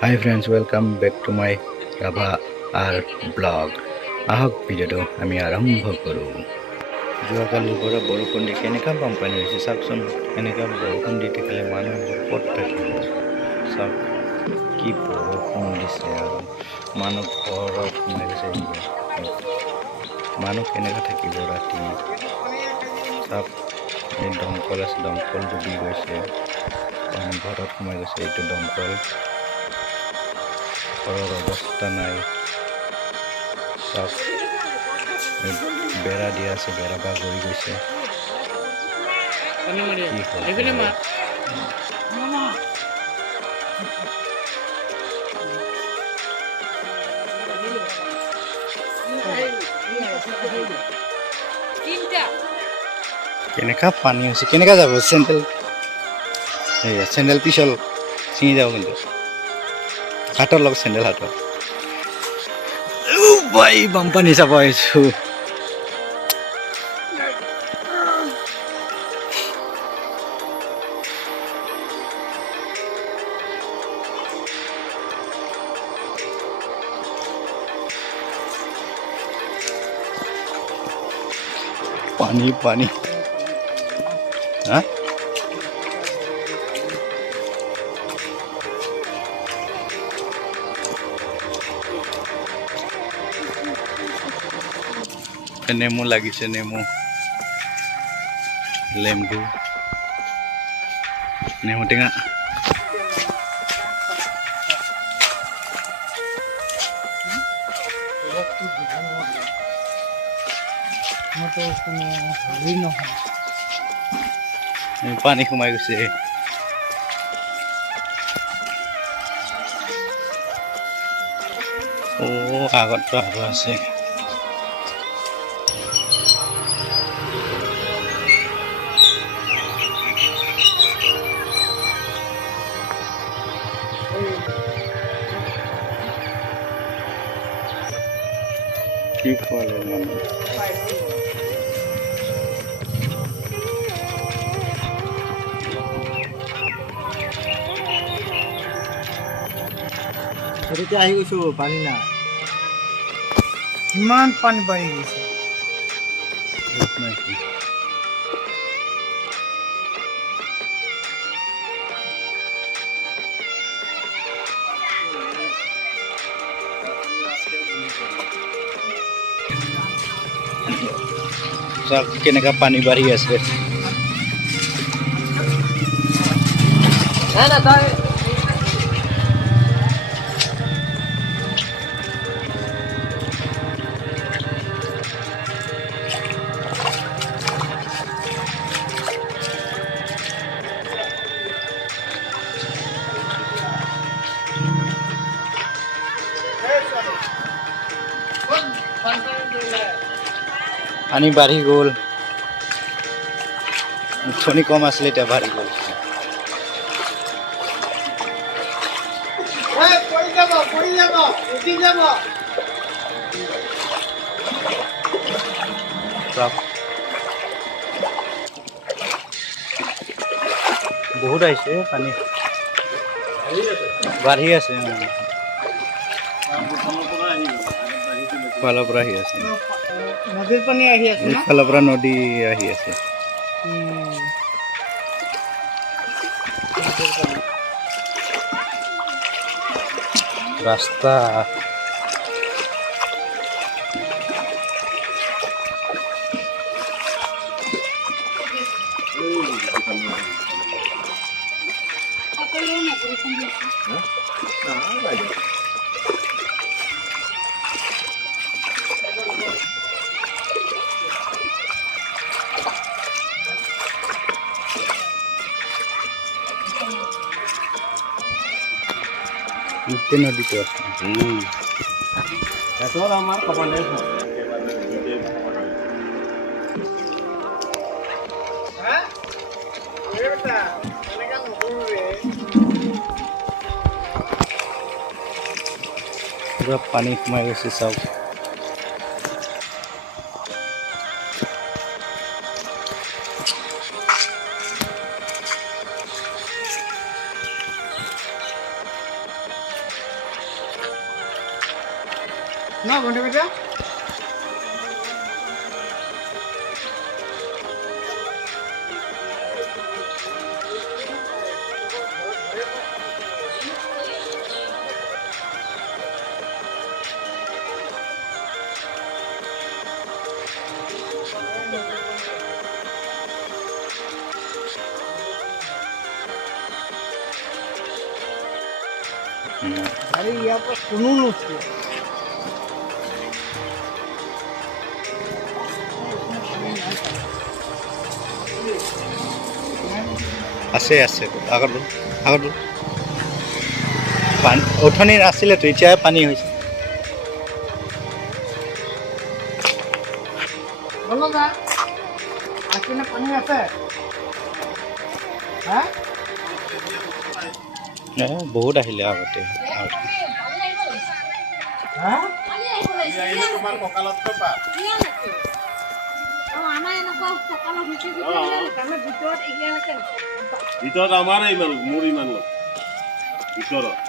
Hi friends, welcome back to my Rabha art blog. আহক ভিডিঅ'টো আমি আৰম্ভ কৰোঁ। যোৱাকালিৰ পৰা বৰষুণ দি কেনেকুৱা বানপানী হৈছে চাওকচোন। এনেকুৱা বৰষুণ দি থাকিলে মানুহবোৰ ক'ত থাকিব। চাওক কি বৰষুণ দিছে আৰু মানুহ ঘৰত সোমাই গৈছে। মানুহ কেনেকৈ থাকিব ৰাতি। চাওক এই দমকল আছে, দমকল ডুবি গৈছে, পানী ঘৰত সোমাই গৈছে। এইটো দমকল, ঘৰৰ অৱস্থা নাই। চাওক বেৰা দিয়া আছে, বেৰা বাগৰি গৈছে। কেনেকা পানী হৈছে, কেনেকা যাব চেণ্ডেল, চেণ্ডেল পিছল ছিঙি যাব কিন্তু হাতৰ লগত চেণ্ডেল হাতৰ। ভাই বানপানী চাব আহিছো। পানী পানী হা নেমু লাগিছে, নেমু, লেম্বু, নেমু টেঙা। পানী সোমাই গৈছে। আগত আৰু আছে। কি খোৱালে মানুহ। এতিয়া আহি গৈছো, পানী নাই, ইমান পানী বাঢ়ি গৈছে। চাওক কেনেকা পানী বাঢ়ি আছে। পানী বাঢ়ি গ'ল, উঠনি কম আছিলে, এতিয়া বাঢ়ি গ'ল। বহুত আহিছে পানী, বাঢ়ি আছে। ফালৰ পৰা আহি আছে, নদীৰ পানী আহি আছে, ফালৰ পৰা নদী আহি আছে। ৰাস্তা নদীতে আছে। আমাৰ কপালে পুৰা পানী সোমাই গৈছে। চাওক না ঘন্টা বেটা अरे यहाँ पर सुनून होती है আছে আছে আগত পানী উঠনি নাছিলেতো এতিয়াহে পানী হৈছে बोलो ना आज में पानी आता है हाँ বহুত আহিলে আগতে हाँ ভিতৰত আমাৰ ইমান মোৰ ইমান ভিতৰত